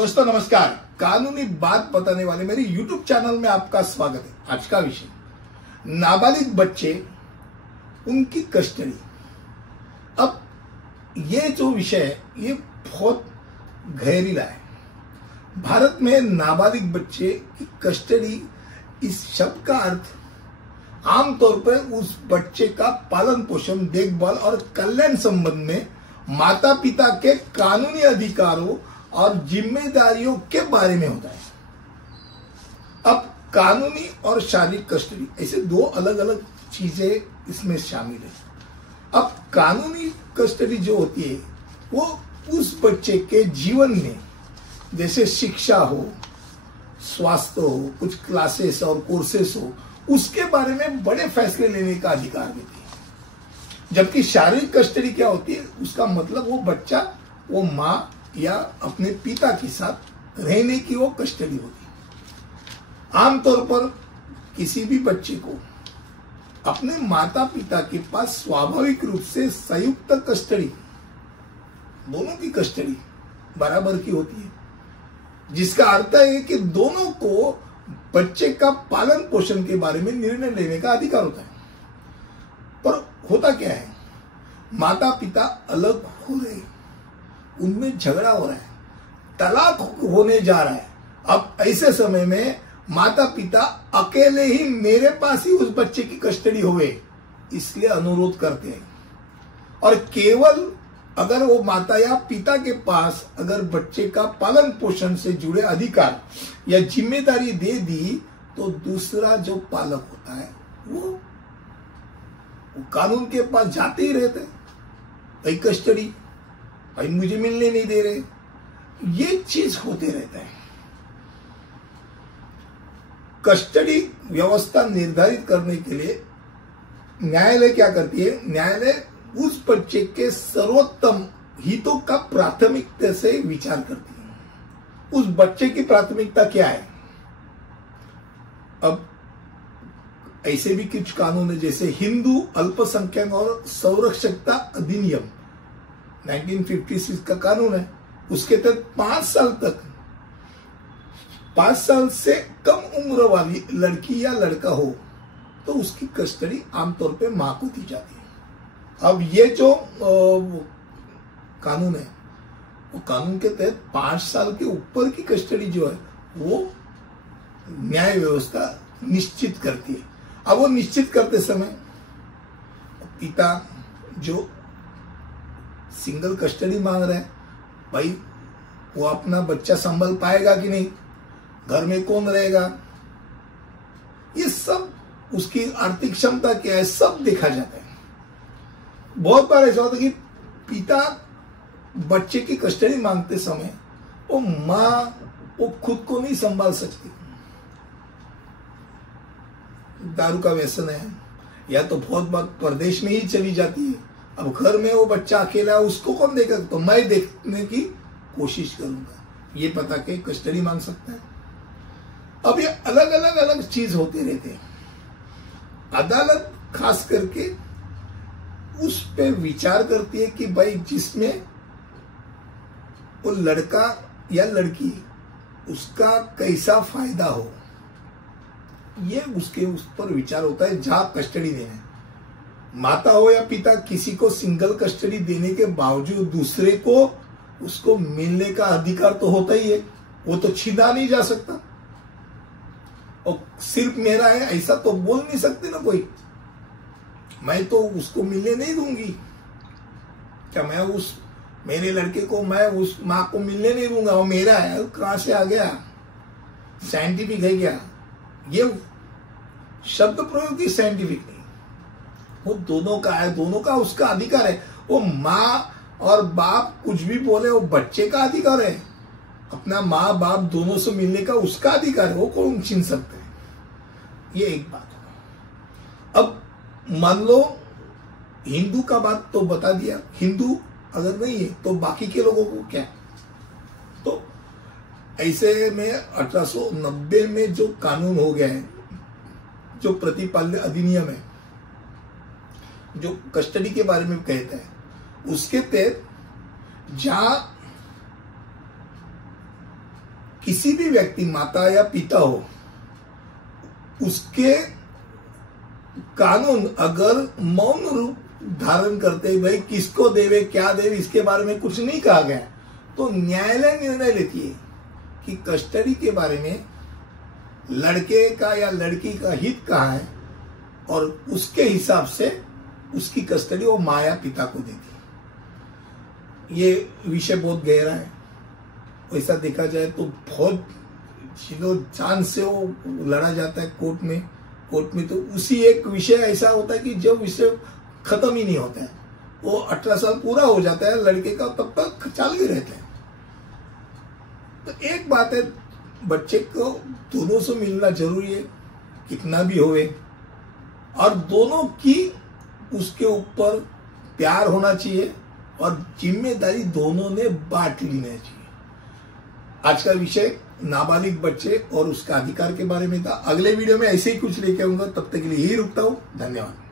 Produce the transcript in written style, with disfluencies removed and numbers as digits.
दोस्तों नमस्कार। कानूनी बात बताने वाले मेरे YouTube चैनल में आपका स्वागत है। आज का विषय नाबालिग बच्चे, उनकी कस्टडी। अब ये जो विषय है ये बहुत गहरीला है। भारत में नाबालिग बच्चे की कस्टडी, इस शब्द का अर्थ आमतौर पर उस बच्चे का पालन पोषण, देखभाल और कल्याण संबंध में माता पिता के कानूनी अधिकारों और जिम्मेदारियों के बारे में होता है। अब कानूनी और शारीरिक कस्टडी ऐसे दो अलग अलग चीजें इसमें शामिल है। अब कानूनी कस्टडी जो होती है वो उस बच्चे के जीवन में, जैसे शिक्षा हो, स्वास्थ्य हो, कुछ क्लासेस और कोर्सेस हो, उसके बारे में बड़े फैसले लेने का अधिकार देती है। जबकि शारीरिक कस्टडी क्या होती है, उसका मतलब वो बच्चा, वो माँ या अपने पिता के साथ रहने की वो कस्टडी होती है। आमतौर पर किसी भी बच्चे को अपने माता पिता के पास स्वाभाविक रूप से संयुक्त कस्टडी, दोनों की कस्टडी बराबर की होती है, जिसका अर्थ है कि दोनों को बच्चे का पालन पोषण के बारे में निर्णय लेने का अधिकार होता है। पर होता क्या है, माता पिता अलग हो रहे, उनमें झगड़ा हो रहा है, तलाक होने जा रहा है। अब ऐसे समय में माता पिता अकेले ही मेरे पास ही उस बच्चे की कस्टडी होवे, इसलिए अनुरोध करते हैं। और केवल अगर वो माता या पिता के पास अगर बच्चे का पालन पोषण से जुड़े अधिकार या जिम्मेदारी दे दी, तो दूसरा जो पालक होता है वो कानून के पास जाते ही रहते, भाई कस्टडी, भाई मुझे मिलने नहीं दे रहे। ये चीज होते रहता है। कस्टडी व्यवस्था निर्धारित करने के लिए न्यायालय क्या करती है, न्यायालय उस बच्चे के सर्वोत्तम हितों का प्राथमिकता से विचार करती है। उस बच्चे की प्राथमिकता क्या है। अब ऐसे भी कुछ कानून है, जैसे हिंदू अल्पसंख्यक और संरक्षकता अधिनियम 1956 का कानून है। उसके तहत 5 साल तक, 5 साल से कम उम्र वाली लड़की या लड़का हो तो उसकी कस्टडी आमतौर पे मां को दी जाती है। अब ये जो कानून है, वो कानून के तहत 5 साल के ऊपर की कस्टडी जो है वो न्याय व्यवस्था निश्चित करती है। अब वो निश्चित करते समय पिता जो सिंगल कस्टडी मांग रहे हैं, भाई वो अपना बच्चा संभाल पाएगा कि नहीं, घर में कौन रहेगा, ये सब, उसकी आर्थिक क्षमता क्या है, सब देखा जाता है। बहुत बार ऐसा होता है कि पिता बच्चे की कस्टडी मांगते समय वो मां वो खुद को नहीं संभाल सकती, दारू का व्यसन है या तो बहुत बार परदेश में ही चली जाती है। अब घर में वो बच्चा अकेला है, उसको कौन देगा, तो मैं देखने की कोशिश करूंगा, ये पता के कस्टडी मांग सकता है। अब ये अलग अलग चीज होते रहते हैं। अदालत खास करके उस पे विचार करती है कि भाई जिसमें वो लड़का या लड़की, उसका कैसा फायदा हो, ये उसके उस पर विचार होता है जहां कस्टडी देना है। माता हो या पिता, किसी को सिंगल कस्टडी देने के बावजूद दूसरे को उसको मिलने का अधिकार तो होता ही है, वो तो छीना नहीं जा सकता। और सिर्फ मेरा है ऐसा तो बोल नहीं सकते ना कोई, मैं तो उसको मिलने नहीं दूंगी, क्या मैं उस मेरे लड़के को मैं उस माँ को मिलने नहीं दूंगा, वो मेरा है, कहां से आ गया, साइंटिफिक है क्या, ये शब्द प्रयोग की साइंटिफिक नहीं, वो दोनों का है, दोनों का उसका अधिकार है। वो माँ और बाप कुछ भी बोले, वो बच्चे का अधिकार है, अपना माँ बाप दोनों से मिलने का उसका अधिकार है, वो कौन छीन सकते हैं। ये एक बात है। अब मान लो हिंदू का बात तो बता दिया, हिंदू अगर नहीं है तो बाकी के लोगों को क्या। तो ऐसे में 1890 में जो कानून हो गया है, जो प्रतिपाल्य अधिनियम है, जो कस्टडी के बारे में कहता है, उसके तहत जहां किसी भी व्यक्ति, माता या पिता हो, उसके कानून अगर मौन रूप धारण करते, भाई किसको देवे क्या देवे इसके बारे में कुछ नहीं कहा गया, तो न्यायालय निर्णय लेती है कि कस्टडी के बारे में लड़के का या लड़की का हित कहाँ है और उसके हिसाब से उसकी कस्टडी वो माँ या पिता को देती है। ये विषय बहुत गहरा है। वैसा देखा जाए तो बहुत जान से वो लड़ा जाता है कोर्ट में तो उसी एक विषय ऐसा होता है कि जब विषय खत्म ही नहीं होता है, वो 18 साल पूरा हो जाता है लड़के का, तब तक चाल ही रहते हैं। तो एक बात है, बच्चे को दोनों से मिलना जरूरी है, कितना भी होवे, और दोनों की उसके ऊपर प्यार होना चाहिए और जिम्मेदारी दोनों ने बांट लेना चाहिए। आज का विषय नाबालिग बच्चे और उसका अधिकार के बारे में था। अगले वीडियो में ऐसे ही कुछ लेके आऊंगा, तब तक के लिए यही रुकता हूं। धन्यवाद।